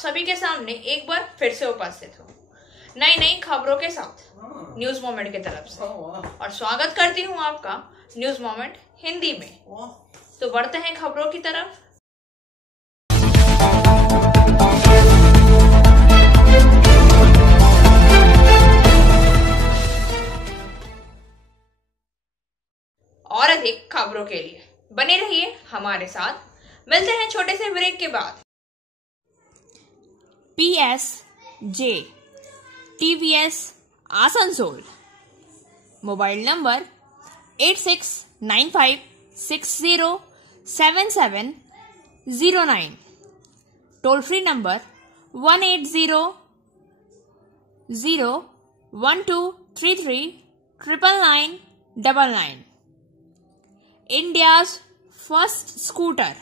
सभी के सामने एक बार फिर से उपस्थित हूँ नई नई खबरों के साथ न्यूज मोमेंट की तरफ से, और स्वागत करती हूँ आपका न्यूज मोमेंट हिंदी में। तो बढ़ते हैं खबरों की तरफ। और अधिक खबरों के लिए बने रहिए हमारे साथ। मिलते हैं छोटे से ब्रेक के बाद। PSJ TVS Asansol, mobile number 8695607709, toll free number 1800123399999। India's first scooter,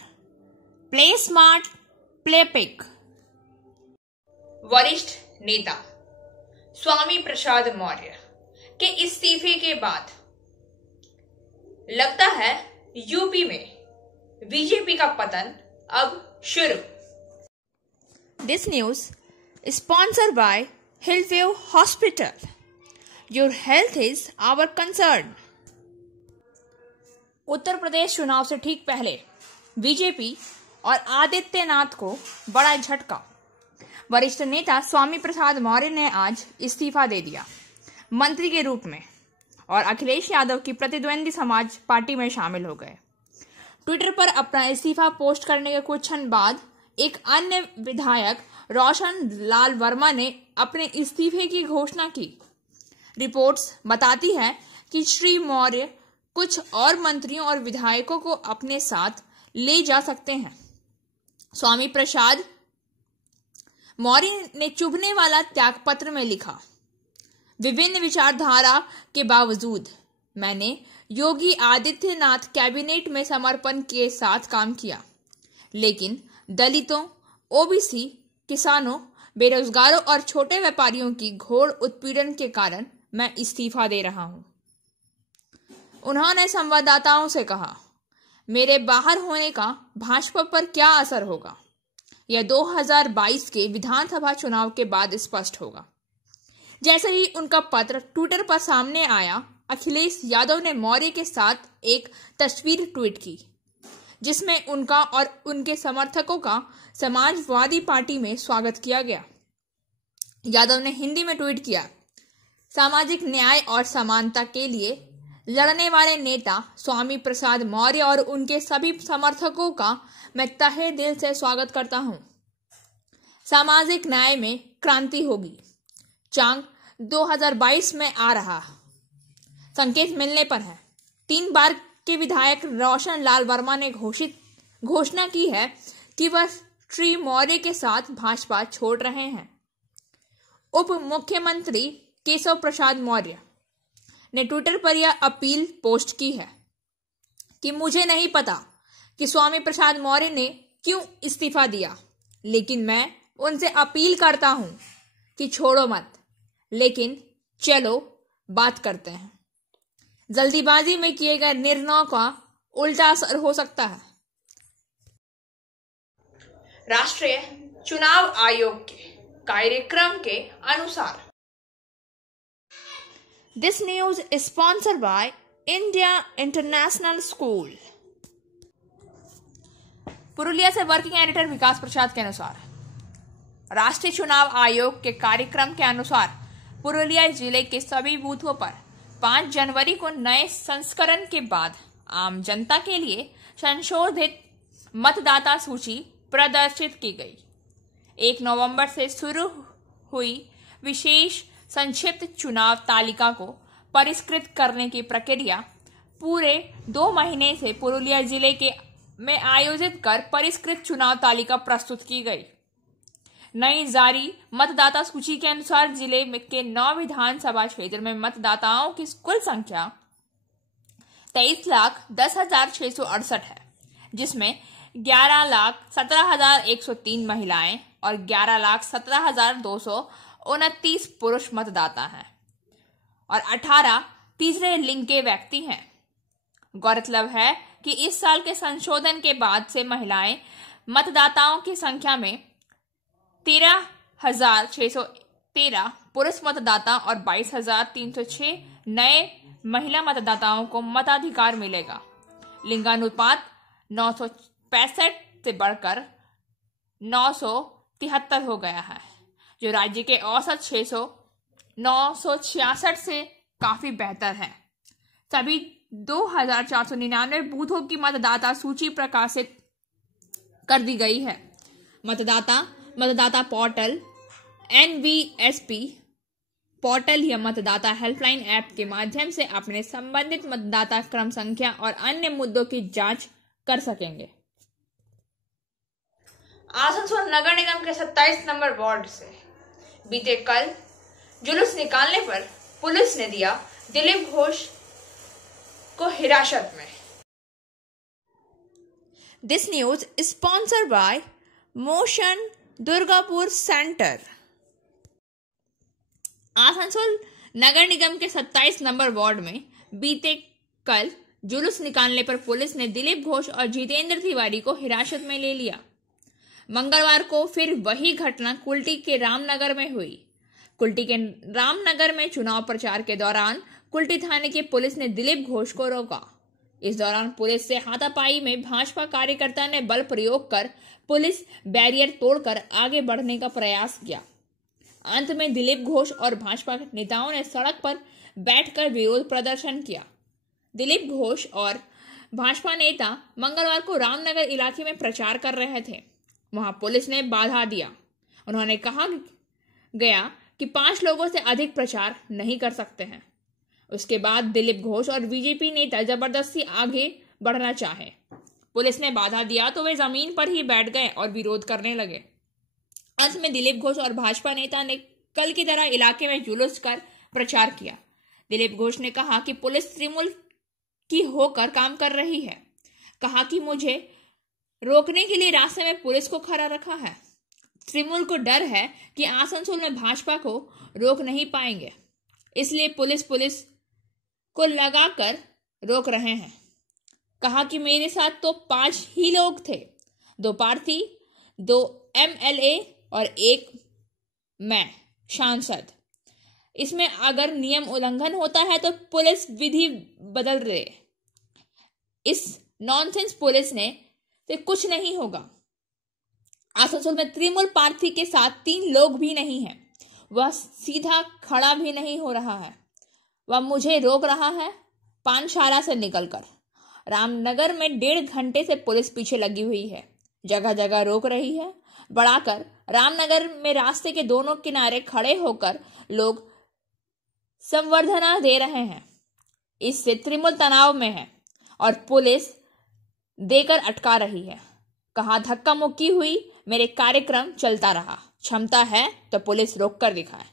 play smart play pick. वरिष्ठ नेता स्वामी प्रसाद मौर्य के इस्तीफे के बाद लगता है यूपी में बीजेपी का पतन अब शुरू। This news is sponsored by Hillview Hospital. Your health is our concern. Uttar Pradesh चुनाव से ठीक पहले बीजेपी और आदित्यनाथ को बड़ा झटका। वरिष्ठ नेता स्वामी प्रसाद मौर्य ने आज इस्तीफा दे दिया मंत्री के रूप में, और अखिलेश यादव की प्रतिद्वंदी समाज पार्टी में शामिल हो गए। ट्विटर पर अपना इस्तीफा पोस्ट करने के कुछ क्षण बाद एक अन्य विधायक रोशन लाल वर्मा ने अपने इस्तीफे की घोषणा की। रिपोर्ट्स बताती है कि श्री मौर्य कुछ और मंत्रियों और विधायकों को अपने साथ ले जा सकते हैं। स्वामी प्रसाद मौर्य ने चुभने वाला त्यागपत्र में लिखा, विभिन्न विचारधारा के बावजूद मैंने योगी आदित्यनाथ कैबिनेट में समर्पण के साथ काम किया, लेकिन दलितों, ओबीसी, किसानों, बेरोजगारों और छोटे व्यापारियों की घोर उत्पीड़न के कारण मैं इस्तीफा दे रहा हूं। उन्होंने संवाददाताओं से कहा, मेरे बाहर होने का भाजपा पर क्या असर होगा, यह 2022 के विधानसभा चुनाव के बाद स्पष्ट होगा। जैसे ही उनका पत्र ट्विटर पर सामने आया, अखिलेश यादव ने मौर्य के साथ एक तस्वीर ट्वीट की, जिसमें उनका और उनके समर्थकों का समाजवादी पार्टी में स्वागत किया गया। यादव ने हिंदी में ट्वीट किया, सामाजिक न्याय और समानता के लिए लड़ने वाले नेता स्वामी प्रसाद मौर्य और उनके सभी समर्थकों का मैं तहे दिल से स्वागत करता हूं। सामाजिक न्याय में क्रांति होगी। चांग 2022 में आ रहा संकेत मिलने पर है। 3 बार के विधायक रोशन लाल वर्मा ने घोषणा की है कि वह श्री मौर्य के साथ भाजपा छोड़ रहे हैं। उप मुख्यमंत्री केशव प्रसाद मौर्य ने ट्विटर पर यह अपील पोस्ट की है कि मुझे नहीं पता कि स्वामी प्रसाद मौर्य ने क्यों इस्तीफा दिया, लेकिन मैं उनसे अपील करता हूं कि छोड़ो मत, लेकिन चलो बात करते हैं। जल्दीबाजी में किए गए निर्णयों का उल्टा असर हो सकता है। राष्ट्रीय चुनाव आयोग के कार्यक्रम के अनुसार This news is sponsored by India International School. Purulia से वर्किंग एडिटर विकास प्रसाद के अनुसार राष्ट्रीय चुनाव आयोग के कार्यक्रम के अनुसार पुरुलिया जिले के सभी बूथों पर 5 जनवरी को नए संस्करण के बाद आम जनता के लिए संशोधित मतदाता सूची प्रदर्शित की गई। 1 नवंबर से शुरू हुई विशेष संक्षिप्त चुनाव तालिका को परिष्कृत करने की प्रक्रिया पूरे 2 महीने से पुरुलिया जिले में आयोजित कर परिष्कृत चुनाव तालिका प्रस्तुत की गई। नई जारी मतदाता सूची के अनुसार जिले के 9 विधानसभा क्षेत्र में मतदाताओं की कुल संख्या 23,10,668 है, जिसमें 11,17,103 महिलाएं और 11,17,229 पुरुष मतदाता हैं और 18 तीसरे लिंग के व्यक्ति हैं। गौरतलब है कि इस साल के संशोधन के बाद से महिलाएं मतदाताओं की संख्या में 13,613 पुरुष मतदाता और 22,306 नए महिला मतदाताओं को मताधिकार मिलेगा। लिंगानुपात 965 से बढ़कर 973 हो गया है, जो राज्य के औसत 966 से काफी बेहतर है। सभी 2,499 बूथों की मतदाता सूची प्रकाशित कर दी गई है। मतदाता पोर्टल NVSP पोर्टल या मतदाता हेल्पलाइन ऐप के माध्यम से अपने संबंधित मतदाता क्रम संख्या और अन्य मुद्दों की जांच कर सकेंगे। आसनसोल नगर निगम के 27 नंबर वार्ड से बीते कल जुलूस निकालने पर पुलिस ने दिया दिलीप घोष को हिरासत में। This news is sponsored by Motion Durgapur centre. Asansol नगर निगम के 27 नंबर वार्ड में बीते कल जुलूस निकालने पर पुलिस ने दिलीप घोष और जितेंद्र तिवारी को हिरासत में ले लिया। मंगलवार को फिर वही घटना कुल्टी के रामनगर में हुई। कुल्टी के रामनगर में चुनाव प्रचार के दौरान कुल्टी थाने की पुलिस ने दिलीप घोष को रोका। इस दौरान पुलिस से हाथापाई में भाजपा कार्यकर्ता ने बल प्रयोग कर पुलिस बैरियर तोड़कर आगे बढ़ने का प्रयास किया। अंत में दिलीप घोष और भाजपा नेताओं ने सड़क पर बैठकर विरोध प्रदर्शन किया। दिलीप घोष और भाजपा नेता मंगलवार को रामनगर इलाके में प्रचार कर रहे थे। वहां पुलिस ने बाधा दिया। उन्होंने कहा गया कि 5 लोगों से अधिक प्रचार नहीं कर सकते हैं। उसके बाद दिलीप घोष और बीजेपी नेता जबरदस्ती आगे बढ़ना चाहे। पुलिस ने बाधा दिया तो वे जमीन पर ही बैठ गए और विरोध करने लगे। अंत में दिलीप घोष और भाजपा नेता ने कल की तरह इलाके में जुलूस कर प्रचार किया। दिलीप घोष ने कहा कि पुलिस तृणमूल की होकर काम कर रही है। कहा कि मुझे रोकने के लिए रास्ते में पुलिस को खड़ा रखा है। तृणमूल को डर है कि आसनसोल में भाजपा को रोक नहीं पाएंगे, इसलिए पुलिस को लगाकर रोक रहे हैं। कहा कि मेरे साथ तो 5 ही लोग थे, 2 प्रार्थी, 2 MLA और 1 मैं सांसद। इसमें अगर नियम उल्लंघन होता है तो पुलिस विधि बदल दे। इस नॉनसेंस पुलिस ने से कुछ नहीं होगा। आसनसोल में तृणमूल प्रार्थी के साथ 3 लोग भी नहीं हैं। वह सीधा खड़ा भी नहीं हो रहा है। वह मुझे रोक रहा है पानशाला से निकलकर। रामनगर में 1.5 घंटे से पुलिस पीछे लगी हुई है। जगह जगह रोक रही है। बढ़ाकर रामनगर में रास्ते के दोनों किनारे खड़े होकर लोग संवर्धना दे रहे हैं। इससे तृणमूल तनाव में है और पुलिस देकर अटका रही है। कहा धक्का मुक्की हुई, मेरे कार्यक्रम चलता रहा। क्षमता है तो पुलिस रोक कर दिखाए।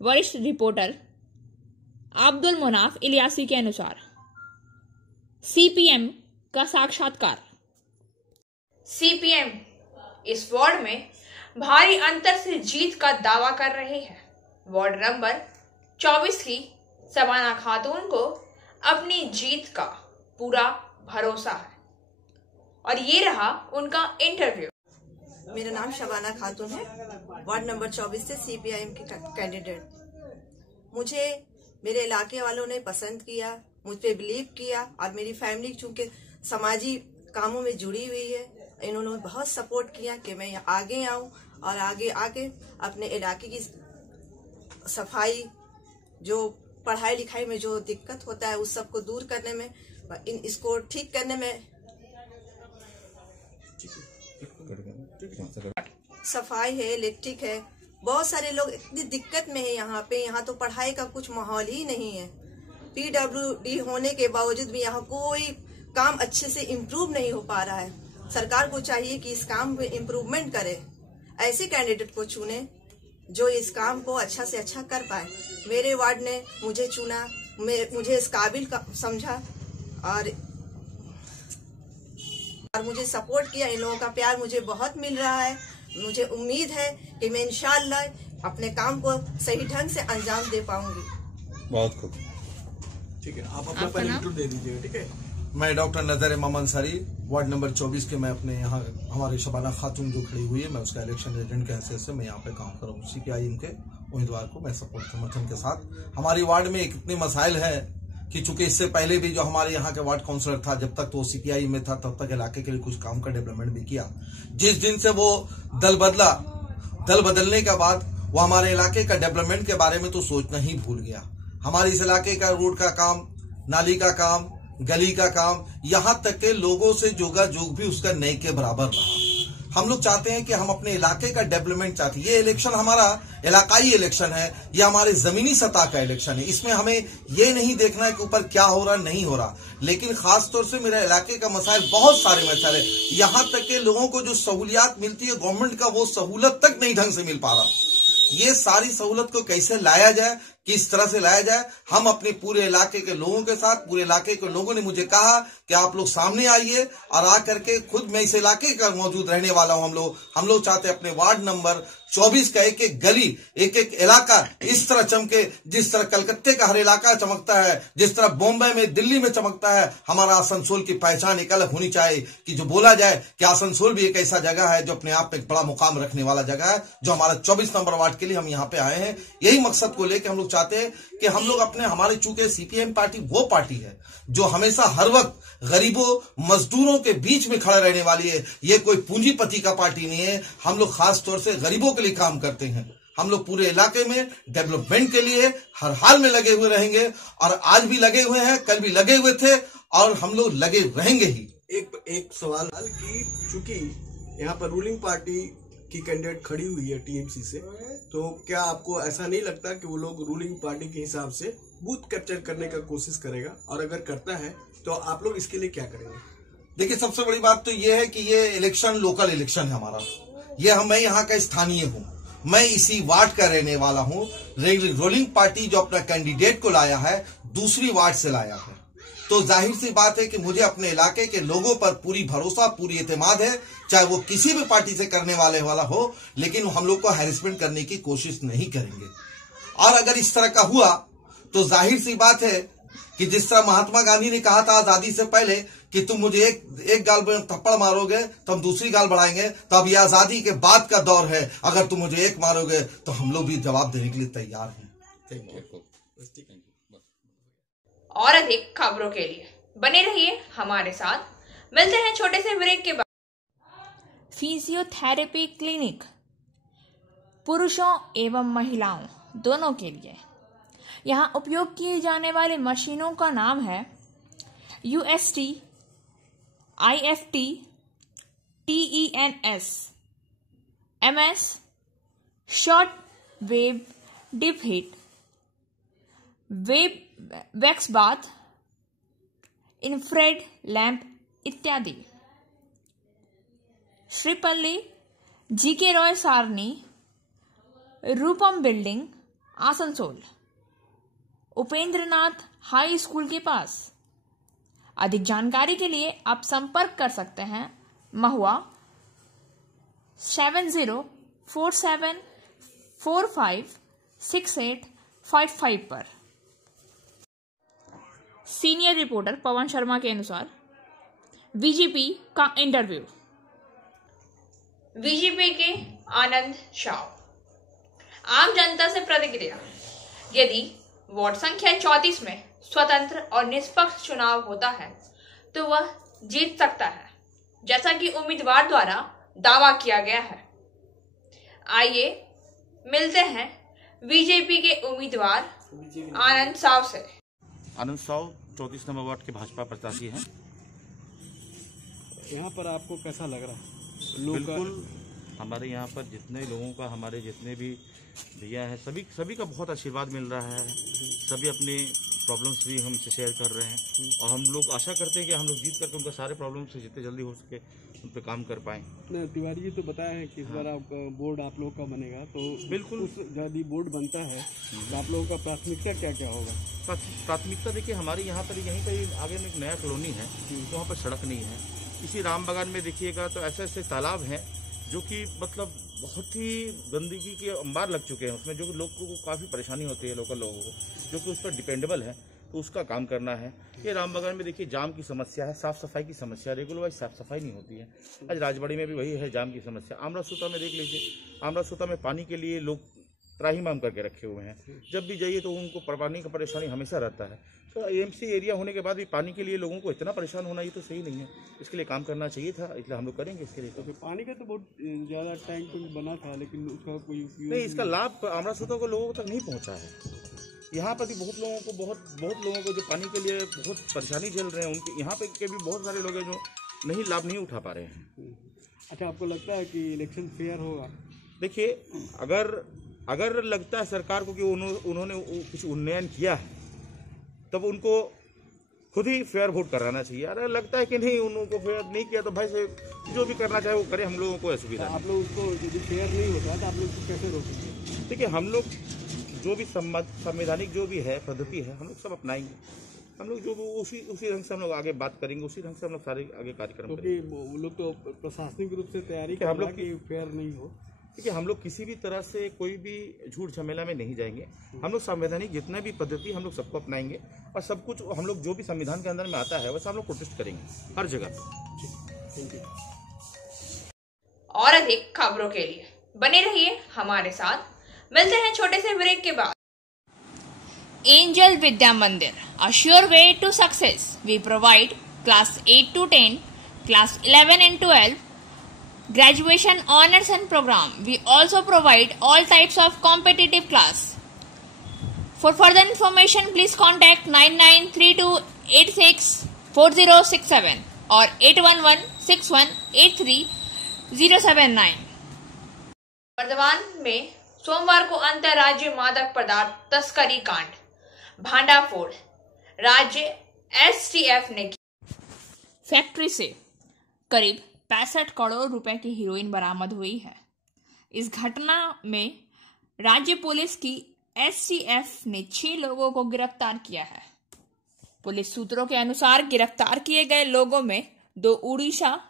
वरिष्ठ रिपोर्टर अब्दुल मुनाफ इलियासी के अनुसार CPM का साक्षात्कार। CPM इस वार्ड में भारी अंतर से जीत का दावा कर रही है। वार्ड नंबर 24 की शबाना खातून को अपनी जीत का पूरा भरोसा है और ये रहा उनका इंटरव्यू। मेरा नाम शबाना खातून है, वार्ड नंबर 24 से CPIM की कैंडिडेट। मुझे मेरे इलाके वालों ने पसंद किया, मुझ पे बिलीव किया और मेरी फैमिली चूंकि समाजी कामों में जुड़ी हुई है, इन्होंने बहुत सपोर्ट किया कि मैं आगे आऊं और आगे आके अपने इलाके की सफाई, जो पढ़ाई लिखाई में जो दिक्कत होता है उस सब को दूर करने में, इसको ठीक करने में, सफाई है, इलेक्ट्रिक है। बहुत सारे लोग इतनी दिक्कत में है यहाँ पे। यहाँ तो पढ़ाई का कुछ माहौल ही नहीं है। PWD होने के बावजूद भी यहाँ कोई काम अच्छे से इम्प्रूव नहीं हो पा रहा है। सरकार को चाहिए कि इस काम में इम्प्रूवमेंट करे, ऐसे कैंडिडेट को चुने जो इस काम को अच्छा से अच्छा कर पाए। मेरे वार्ड ने मुझे चुना, मुझे इस काबिल समझा और मुझे सपोर्ट किया। इन लोगों का प्यार मुझे बहुत मिल रहा है। मुझे उम्मीद है कि मैं इंशाअल्लाह अपने काम को सही ढंग से अंजाम दे पाऊंगी। बहुत खूब, ठीक है। आप अपना पहले इंट्रो दे दीजिएगा। ठीक है, मैं डॉक्टर नजर इमाम अंसारी, वार्ड नंबर 24 के मैं अपने यहाँ हमारे शबाना खातून जो खड़ी हुई है, मैं उसका इलेक्शन एजेंट के हैसियत से मैं यहाँ पे काम कर रहा हूँ। CPIM के उम्मीदवार को मैं सपोर्ट समर्थन के साथ। हमारी वार्ड में कितने मसाइल है कि चूंकि इससे पहले भी जो हमारे यहाँ के वार्ड काउंसलर था, जब तक तो CPIM में था तब तक इलाके के लिए कुछ काम का डेवलपमेंट भी किया। जिस दिन से वो दल बदलने के बाद वो हमारे इलाके का डेवलपमेंट के बारे में तो सोचना ही भूल गया। हमारे इस इलाके का रोड का काम, नाली का काम, गली का काम, यहाँ तक के लोगों से जोगाजोग भी उसका नए के बराबर रहा। हम लोग चाहते हैं कि हम अपने इलाके का डेवलपमेंट चाहते हैं। ये इलेक्शन हमारा इलाकाई इलेक्शन है, ये हमारे जमीनी सतह का इलेक्शन है। इसमें हमें ये नहीं देखना है कि ऊपर क्या हो रहा नहीं हो रहा, लेकिन खास तौर से मेरे इलाके का मसाइल, बहुत सारे मसाइल है। यहाँ तक के लोगों को जो सहूलियात मिलती है गवर्नमेंट का, वो सहूलत तक नहीं ढंग से मिल पा रहा। ये सारी सहूलत को कैसे लाया जाए, किस तरह से लाया जाए, हम अपने पूरे इलाके के लोगों के साथ, पूरे इलाके के लोगों ने मुझे कहा कि आप लोग सामने आइए और आकर के, खुद मैं इस इलाके का मौजूद रहने वाला हूं। हम लोग चाहते हैं अपने वार्ड नंबर 24 का एक एक गली, एक एक इलाका इस तरह चमके जिस तरह कलकत्ते का हर इलाका चमकता है, जिस तरह बॉम्बे में, दिल्ली में चमकता है। हमारा आसनसोल की पहचान एक अलग होनी चाहिए कि जो बोला जाए कि आसनसोल भी एक ऐसा जगह है जो अपने आप में एक बड़ा मुकाम रखने वाला जगह है, जो हमारा 24 नंबर वार्ड के लिए हम यहाँ पे आए हैं। यही मकसद को लेकर हम लोग चाहते हैं कि हम लोग अपने, हमारे चूंकि CPIM पार्टी वो पार्टी है जो हमेशा हर वक्त गरीबों मजदूरों के बीच में खड़ा रहने वाली है। ये कोई पूंजीपति का पार्टी नहीं है। हम लोग खास तौर से गरीबों के लिए काम करते हैं। हम लोग पूरे इलाके में डेवलपमेंट के लिए हर हाल में लगे हुए रहेंगे, और आज भी लगे हुए हैं, कल भी लगे हुए थे, और हम लोग लगे रहेंगे ही। एक सवाल कि चूंकि यहाँ पर रूलिंग पार्टी की कैंडिडेट खड़ी हुई है TMC से, तो क्या आपको ऐसा नहीं लगता कि वो लोग रूलिंग पार्टी के हिसाब से बूथ कैप्चर करने का कोशिश करेगा, और अगर करता है तो आप लोग इसके लिए क्या करेंगे? देखिए, सबसे बड़ी बात तो ये है कि ये इलेक्शन लोकल इलेक्शन है हमारा। मैं यहाँ का स्थानीय हूँ, मैं इसी वार्ड का रहने वाला हूँ। रूलिंग पार्टी जो अपना कैंडिडेट को लाया है दूसरी वार्ड से लाया है, तो जाहिर सी बात है कि मुझे अपने इलाके के लोगों पर पूरी भरोसा, पूरी एतमाद है, चाहे वो किसी भी पार्टी से करने वाला हो, लेकिन हम लोग को हैरेसमेंट करने की कोशिश नहीं करेंगे। और अगर इस तरह का हुआ तो जाहिर सी बात है कि जिस तरह महात्मा गांधी ने कहा था आजादी से पहले कि तुम मुझे एक गाल में थप्पड़ मारोगे तो हम दूसरी गाल बढ़ाएंगे, तो अब ये आजादी के बाद का दौर है। अगर तुम मुझे एक मारोगे तो हम लोग भी जवाब देने के लिए तैयार हैं। Thank you. और अधिक खबरों के लिए बने रहिए हमारे साथ। मिलते हैं छोटे से ब्रेक के बाद। फिजियोथेरेपी क्लिनिक पुरुषों एवं महिलाओं दोनों के लिए। यहाँ उपयोग किए जाने वाले मशीनों का नाम है UST, IFT, TENS, MS, short wave deep heat, wax bath, infrared lamp इत्यादि। Shripally, GK Roy Sarani, Rupam building, Asansol, Upendranath high school के पास। अधिक जानकारी के लिए आप संपर्क कर सकते हैं महुआ 7047456855 पर। सीनियर रिपोर्टर पवन शर्मा के अनुसार बीजेपी का इंटरव्यू। बीजेपी के आनंद शाह, आम जनता से प्रतिक्रिया। यदि वार्ड संख्या 34 में स्वतंत्र और निष्पक्ष चुनाव होता है तो वह जीत सकता है, जैसा कि उम्मीदवार द्वारा दावा किया गया है। आइए मिलते हैं बीजेपी के उम्मीदवार आनंद साव से। आनंद साव 34 नंबर वार्ड के भाजपा प्रत्याशी हैं। यहाँ पर आपको कैसा लग रहा है? बिल्कुल हमारे यहाँ पर जितने लोगों का, हमारे जितने भी भैया हैं, सभी का बहुत आशीर्वाद मिल रहा है। सभी अपने प्रॉब्लम्स भी हमसे शेयर कर रहे हैं, और हम लोग आशा करते हैं कि हम लोग जीत करके उनका सारे प्रॉब्लम से जितने जल्दी हो सके उन पर काम कर पाएँ। तिवारी जी तो बताया है कि इस बार आपका बोर्ड आप लोगों का बनेगा, तो बिल्कुल यदि बोर्ड बनता है तो आप लोगों का प्राथमिकता क्या क्या होगा? प्राथमिकता देखिए, हमारे यहाँ पर यहीं पर आगे में एक नया कॉलोनी है, तो वहाँ पर सड़क नहीं है। इसी राम बागान में देखिएगा तो ऐसे ऐसे तालाब हैं जो कि मतलब बहुत ही गंदगी के अंबार लग चुके हैं उसमें, जो कि लोगों को काफ़ी परेशानी होती है, लोकल लोगों को जो कि उस पर डिपेंडेबल है। तो उसका काम करना है। ये रामबगल में देखिए जाम की समस्या है, साफ सफाई की समस्या, रेगुलर वाइज साफ सफाई नहीं होती है। आज राजबाड़ी में भी वही है जाम की समस्या। आमरासूता में देख लीजिए, आमरासूता में पानी के लिए लोग त्राहिमाम करके रखे हुए हैं, जब भी जाइए तो उनको पानी का परेशानी हमेशा रहता है। तो एएमसी एरिया होने के बाद भी पानी के लिए लोगों को इतना परेशान होना ये तो सही नहीं है, इसके लिए काम करना चाहिए था, इसलिए हम लोग करेंगे इसके लिए। तो पानी का तो बहुत ज़्यादा टैंक बना था, लेकिन उसका कोई उपयोग नहीं, इसका लाभ आमरासूता को लोगों तक नहीं पहुँचा है। यहाँ पर भी बहुत लोगों को जो पानी के लिए बहुत परेशानी झेल रहे हैं, उनके यहाँ पे के भी बहुत सारे लोग हैं जो नहीं लाभ नहीं उठा पा रहे हैं। अच्छा, आपको लगता है कि इलेक्शन फेयर होगा? देखिए, अगर लगता है सरकार को कि उन्होंने कुछ उन्नयन किया है, तब उनको खुद ही फेयर वोट कराना चाहिए। अगर लगता है कि नहीं उनको फेयर नहीं किया तो भाई से जो भी करना चाहे वो करे, हम लोगों को असुविधा। आप लोग उसको यदि फेयर नहीं होता तो आप लोग उसको कैसे रोकेंगे? देखिए, हम लोग जो भी संवैधानिक जो भी है पद्धति है, हम लोग सब अपनाएंगे। हम लोग जो उसी ढंग से हम लोग आगे बात करेंगे, उसी ढंग से हम लोग सारे आगे कार्यक्रम करेंगे। वो लोग तो प्रशासनिक रूप से तैयारी कर हम लोग कि फेयर नहीं हो। देखिए, हम लोग किसी भी तरह से कोई भी झूठ झमेला में नहीं जाएंगे। हम लोग संवैधानिक जितना भी पद्धति हम लोग सबको अपनाएंगे और सब कुछ हम लोग जो भी संविधान के अंदर में आता है वैसा हम लोग प्रोटेस्ट करेंगे हर जगह। Thank you. और अधिक खबरों के लिए बने रहिए हमारे साथ। मिलते हैं छोटे से ब्रेक के बाद। एंजल विद्या मंदिर, a sure way to success. We provide class 8 to 10, class 11 and 12, graduation honors and program. We also provide all types of competitive class. For further information, please contact 9932864067 or 8116183079. Varthaman में सोमवार को अंतर्राज्यीय मादक पदार्थ तस्करी कांड भांडाफोड़ राज्य एसटीएफ ने की। फैक्ट्री से करीब 65 करोड़ रुपए की हीरोइन बरामद हुई है। इस घटना में राज्य पुलिस की एसटीएफ ने 6 लोगों को गिरफ्तार किया है। पुलिस सूत्रों के अनुसार गिरफ्तार किए गए लोगों में 2 उड़ीसा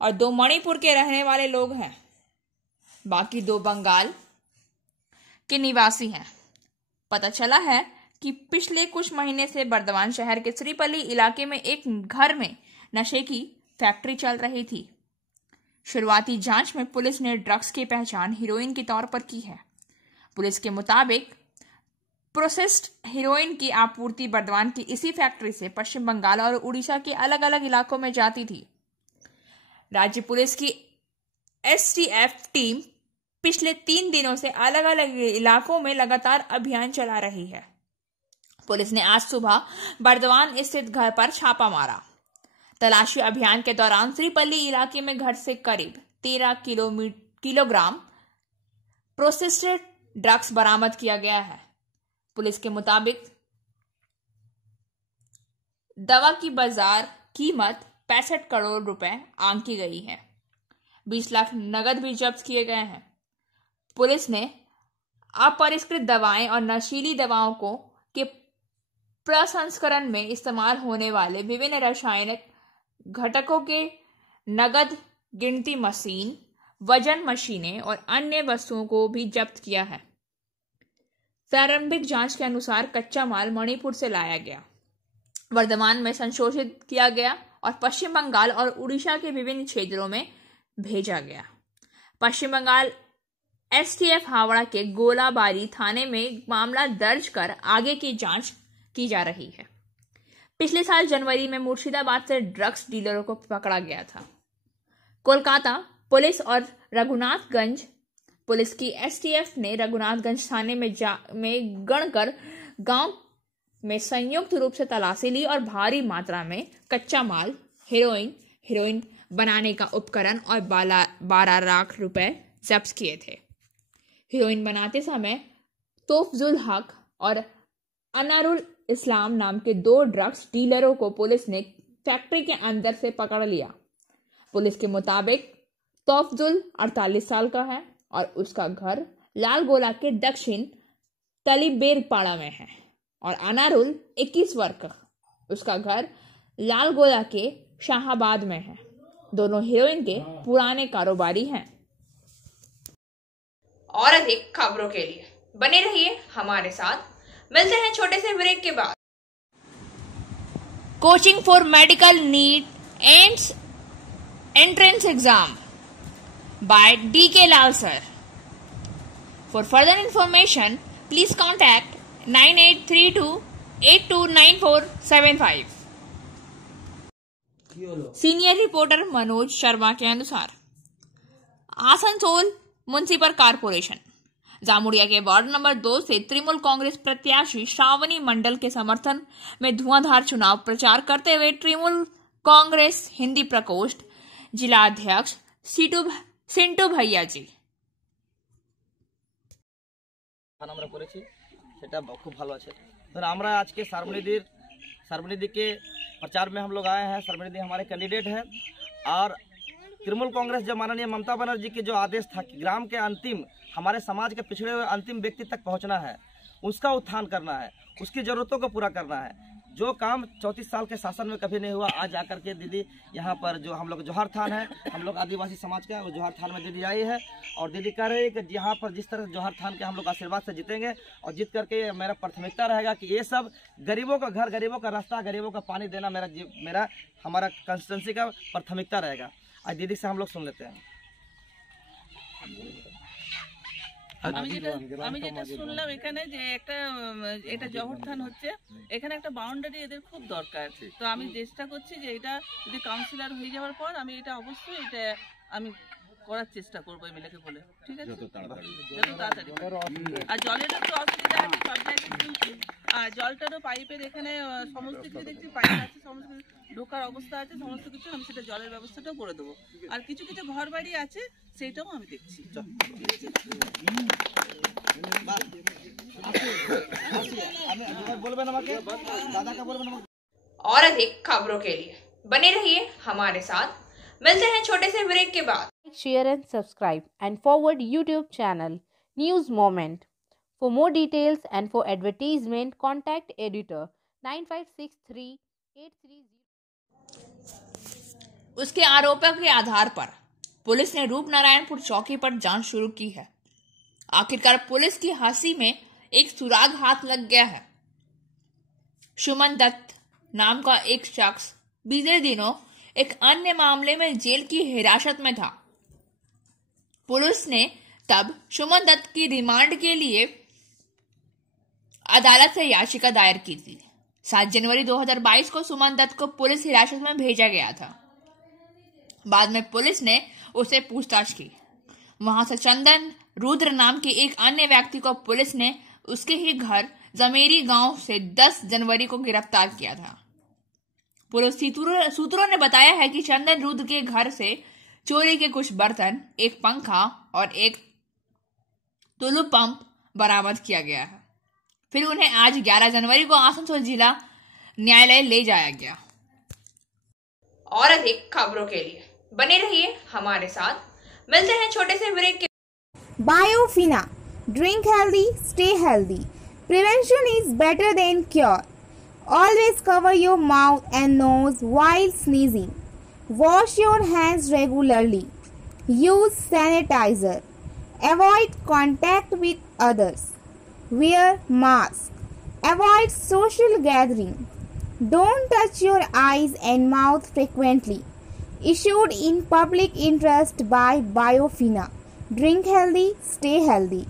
और 2 मणिपुर के रहने वाले लोग हैं, बाकी 2 बंगाल के निवासी हैं। पता चला है कि पिछले कुछ महीने से बर्दवान शहर के श्रीपल्ली इलाके में एक घर में नशे की फैक्ट्री चल रही थी। शुरुआती जांच में पुलिस ने ड्रग्स की पहचान हीरोइन के तौर पर की है। पुलिस के मुताबिक प्रोसेस्ड हीरोइन की आपूर्ति बर्दवान की इसी फैक्ट्री से पश्चिम बंगाल और उड़ीसा के अलग अलग इलाकों में जाती थी। राज्य पुलिस की एसटीएफ टीम पिछले 3 दिनों से अलग अलग इलाकों में लगातार अभियान चला रही है। पुलिस ने आज सुबह बर्दवान स्थित घर पर छापा मारा। तलाशी अभियान के दौरान श्रीपल्ली इलाके में घर से करीब 13 किलोग्राम प्रोसेस्ड ड्रग्स बरामद किया गया है। पुलिस के मुताबिक दवा की बाजार कीमत 65 करोड़ रुपए आंकी गई है। 20 लाख नगद भी जब्त किए गए हैं। पुलिस ने अपरिष्कृत दवाएं और नशीली दवाओं को के प्रसंस्करण में इस्तेमाल होने वाले विभिन्न रासायनिक घटकों के नगद गिनती मशीन, वजन मशीनें और अन्य वस्तुओं को भी जब्त किया है। प्रारंभिक जांच के अनुसार कच्चा माल मणिपुर से लाया गया, वर्धमान में संशोधित किया गया और पश्चिम बंगाल और उड़ीसा के विभिन्न क्षेत्रों में भेजा गया। पश्चिम बंगाल एसटीएफ हावड़ा के गोलाबारी थाने में मामला दर्ज कर आगे की जांच की जा रही है। पिछले साल जनवरी में मुर्शिदाबाद से ड्रग्स डीलरों को पकड़ा गया था। कोलकाता पुलिस और रघुनाथगंज पुलिस की एसटीएफ ने रघुनाथगंज थाने में गणकर गांव में संयुक्त रूप से तलाशी ली और भारी मात्रा में कच्चा माल, हीरोइन बनाने का उपकरण और 12 लाख रुपए जब्त किए थे। हीरोइन बनाते समय तोफजुल हक और अनारुल इस्लाम नाम के 2 ड्रग्स डीलरों को पुलिस ने फैक्ट्री के अंदर से पकड़ लिया। पुलिस के मुताबिक तोफजुल 48 साल का है और उसका घर लालगोला के दक्षिण तलीबेरपाड़ा में है और अनारुल 21 वर्ष का, उसका घर लालगोला के शाहाबाद में है। दोनों हीरोइन के पुराने कारोबारी हैं। और अधिक खबरों के लिए बने रहिए हमारे साथ। मिलते हैं छोटे से ब्रेक के बाद। Coaching for medical NEET and entrance exam by D.K. Lal sir. For further information, please contact 9832829475. Senior reporter Manoj Sharma के अनुसार आसनसोल म्युनिसिपल कॉर्पोरेशन जामुड़िया के वार्ड नंबर 2 से तृणमूल कांग्रेस प्रत्याशी श्रावणी मंडल के समर्थन में धुआंधार चुनाव प्रचार करते हुए तृणमूल कांग्रेस हिंदी प्रकोष्ठ जिला अध्यक्ष সিন্টু ভাইয়াজি আমরা করেছি সেটা খুব ভালো আছে। तो আমরা आज के सरमणीदी के प्रचार में हम लोग आए हैं। सरमणीदी हमारे कैंडिडेट हैं और तृणमूल कांग्रेस जब माननीय ममता बनर्जी के जो आदेश था कि ग्राम के अंतिम हमारे समाज के पिछड़े हुए अंतिम व्यक्ति तक पहुंचना है, उसका उत्थान करना है, उसकी ज़रूरतों को पूरा करना है। जो काम 34 साल के शासन में कभी नहीं हुआ, आज आकर के दीदी यहाँ पर जो हम लोग जोहर थान है, हम लोग आदिवासी समाज का, वो जोहर थान में दीदी आई है और दीदी कह रही है कि यहाँ पर जिस तरह जोहर थान के हम लोग आशीर्वाद से जीतेंगे और जीत करके मेरा प्राथमिकता रहेगा कि ये सब गरीबों का घर, गरीबों का रास्ता, गरीबों का पानी देना हमारा कंस्टिट्यूंसी का प्राथमिकता रहेगा। आज दीदी से हम लोग सुन लेते हैं। আমি যেটা শুনলাম এখানে যে এটা জহর থান হচ্ছে, এখানে একটা বাউন্ডারি এদের খুব দরকার। তো আমি চেষ্টা করছি যে এটা যদি কাউন্সিলর হয়ে যাওয়ার পর আমি এটা অবশ্যই এটা আমি করার চেষ্টা করবো এমএলএকে বলে, ঠিক আছে, যত তাড়াতাড়ি। আর জলেরও তো অসুবিধা আছে সব জায়গায়, আর জলটারও পাইপের এখানে সমস্ত কিছু দেখছি পাইপ আছে, সমস্ত কিছু ঢোকার অবস্থা আছে, সমস্ত কিছু আমি সেটা জলের ব্যবস্থাটাও করে দেবো। আর কিছু কিছু ঘর বাড়ি আছে সেইটাও আমি দেখছি। और अधिक खबरों के लिए बने रहिए हमारे साथ। मिलते हैं छोटे से ब्रेक के बाद। Share and subscribe and forward YouTube channel News Moment. For more details and for advertisement, contact editor 956383. उसके आरोपों के आधार पर पुलिस ने रूपनारायणपुर चौकी पर जांच शुरू की है। आखिरकार पुलिस की हंसी में एक सुराग हाथ लग गया है। सुमन दत्त नाम का एक शख्स बीते दिनों एक अन्य मामले में जेल की हिरासत में था। पुलिस ने तब सुमन दत्त की रिमांड के लिए अदालत से याचिका दायर की थी। 7 जनवरी 2022 को सुमन दत्त को पुलिस हिरासत में भेजा गया था। बाद में पुलिस ने उसे पूछताछ की। वहां से चंदन रुद्र नाम के एक अन्य व्यक्ति को पुलिस ने उसके ही घर जमेरी गांव से 10 जनवरी को गिरफ्तार किया था। पुलिस सूत्रों ने बताया है कि चंदन रुद्र के घर से चोरी के कुछ बर्तन, एक पंखा और एक टुलू पंप बरामद किया गया है। फिर उन्हें आज 11 जनवरी को आसनसोल जिला न्यायालय ले जाया गया। और अधिक खबरों के लिए बने रहिए हमारे साथ। मिलते हैं छोटे से ब्रेक के। Biofina, drink healthy, stay healthy. Prevention is better than cure. Always cover your mouth and nose while sneezing. Wash your hands regularly. Use sanitizer. Avoid contact with others. Wear mask. Avoid social gathering. Don't touch your eyes and mouth frequently. Issued in public interest by Biofina. Drink healthy, stay healthy.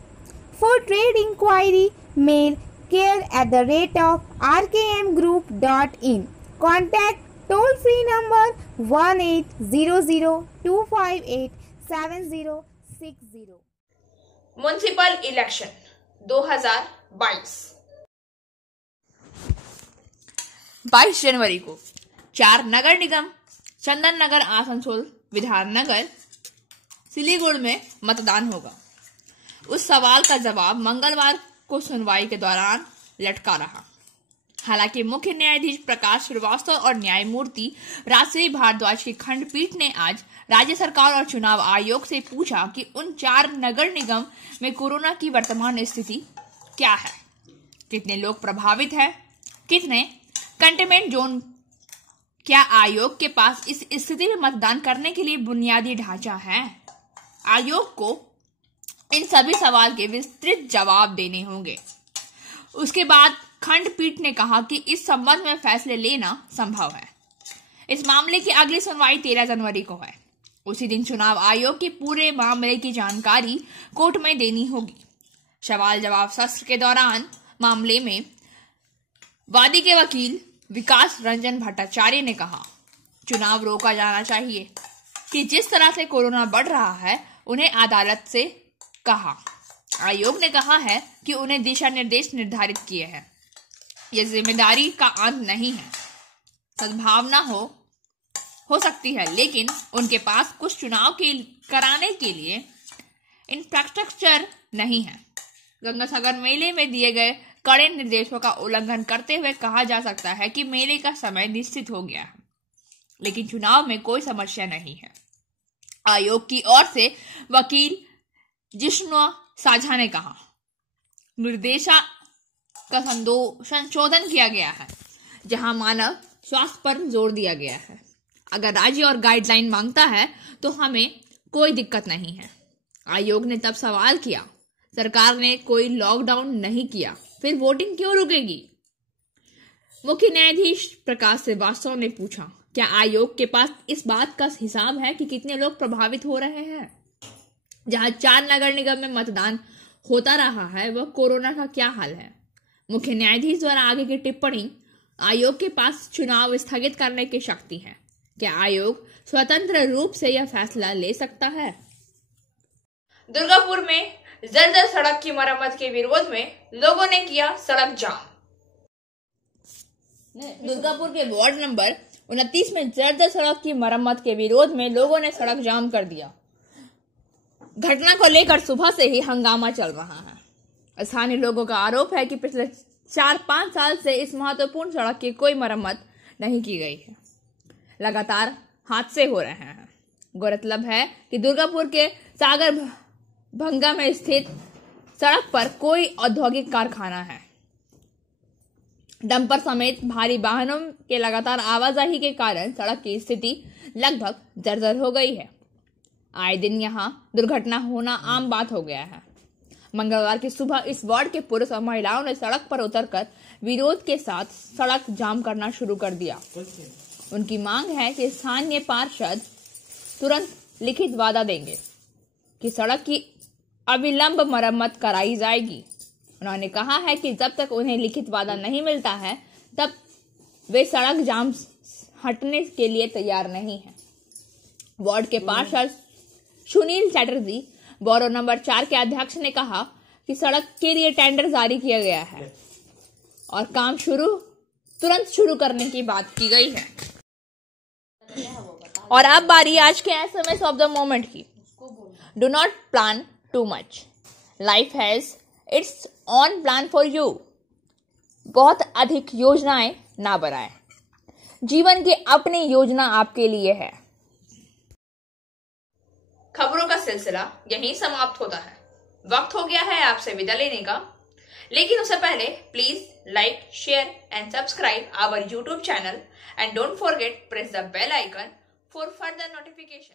For trade inquiry, mail care@rkmgroup.in. Contact toll-free number 1800-258-7060. Municipal election 2022 22 जनवरी को 4 नगर निगम चंदन नगर, आसनसोल, विधाननगर, सिलीगुड़ में मतदान होगा। उस सवाल का जवाब मंगलवार को सुनवाई के दौरान लटका रहा। हालांकि मुख्य न्यायाधीश प्रकाश श्रीवास्तव और न्यायमूर्ति राजश्री भारद्वाज की खंडपीठ ने आज राज्य सरकार और चुनाव आयोग से पूछा कि उन 4 नगर निगम में कोरोना की वर्तमान स्थिति क्या है, कितने लोग प्रभावित हैं, कितने कंटेनमेंट जोन, क्या आयोग के पास इस स्थिति में मतदान करने के लिए बुनियादी ढांचा है। आयोग को इन सभी सवाल के विस्तृत जवाब देने होंगे। उसके बाद खंडपीठ ने कहा कि इस संबंध में फैसले लेना संभव है। इस मामले की अगली सुनवाई 13 जनवरी को है। उसी दिन चुनाव आयोग के पूरे मामले की जानकारी कोर्ट में देनी होगी। सवाल जवाब सत्र के दौरान मामले में वादी के वकील विकास रंजन भट्टाचार्य ने कहा, चुनाव रोका जाना चाहिए कि जिस तरह से कोरोना बढ़ रहा है उन्हें अदालत से कहा। आयोग ने कहा है कि उन्हें दिशा निर्देश निर्धारित किए हैं। यह जिम्मेदारी का अंत नहीं है। सद्भावना हो सकती है, लेकिन उनके पास कुछ चुनाव कराने के लिए इंफ्रास्ट्रक्चर नहीं है। गंगासागर मेले में दिए गए कड़े निर्देशों का उल्लंघन करते हुए कहा जा सकता है कि मेले का समय निश्चित हो गया है, लेकिन चुनाव में कोई समस्या नहीं है। आयोग की ओर से वकील जिष्णु साझा ने कहा, निर्देशा का संशोधन किया गया है जहां मानव स्वास्थ्य पर जोर दिया गया है। अगर राज्य और गाइडलाइन मांगता है तो हमें कोई दिक्कत नहीं है। आयोग ने तब सवाल किया, सरकार ने कोई लॉकडाउन नहीं किया, फिर वोटिंग क्यों रुकेगी? मुख्य न्यायाधीश प्रकाश श्रीवास्तव ने पूछा, क्या आयोग के पास इस बात का हिसाब है कि कितने लोग प्रभावित हो रहे हैं? जहां 4 नगर निगम में मतदान होता रहा है, वह कोरोना का क्या हाल है? मुख्य न्यायाधीश द्वारा आगे की टिप्पणी, आयोग के पास चुनाव स्थगित करने की शक्ति है। क्या आयोग स्वतंत्र रूप से यह फैसला ले सकता है? दुर्गापुर में जर्जर सड़क की मरम्मत के विरोध में लोगों ने किया सड़क जाम। दुर्गापुर के वार्ड नंबर 29 में जर्जर सड़क की मरम्मत के विरोध में लोगों ने सड़क जाम कर दिया। घटना को लेकर सुबह से ही हंगामा चल रहा है। स्थानीय लोगों का आरोप है कि पिछले 4-5 साल से इस महत्वपूर्ण सड़क की कोई मरम्मत नहीं की गई है। लगातार हादसे हो रहे हैं। गौरतलब है कि दुर्गापुर के सागर भंगा में स्थित सड़क पर कोई औद्योगिक कारखाना है। डंपर समेत भारी वाहनों के लगातार आवाजाही के कारण सड़क की स्थिति लगभग जर्जर हो गई है। आए दिन यहां दुर्घटना होना आम बात हो गया है। मंगलवार की सुबह इस वार्ड के पुरुष और महिलाओं ने सड़क पर उतरकर विरोध के साथ सड़क जाम करना शुरू कर दिया। उनकी मांग है कि स्थानीय पार्षद तुरंत लिखित वादा देंगे कि सड़क की अविलंब मरम्मत कराई जाएगी। उन्होंने कहा है कि जब तक उन्हें लिखित वादा नहीं मिलता है तब वे सड़क जाम हटने के लिए तैयार नहीं है। वार्ड के पार्षद सुनील चैटर्जी बोरो नंबर 4 के अध्यक्ष ने कहा कि सड़क के लिए टेंडर जारी किया गया है और काम तुरंत शुरू करने की बात की गई है। और अब बारी आज के एसएमएस ऑफ द मोमेंट की। Do not plan too much, life has its on plan for you. बहुत अधिक योजनाएं ना बनाएं, जीवन की अपनी योजना आपके लिए है। खबरों का सिलसिला यहीं समाप्त होता है। वक्त हो गया है आपसे विदा लेने का, लेकिन उससे पहले please like, share and subscribe our YouTube channel and don't forget press the bell icon for further notification.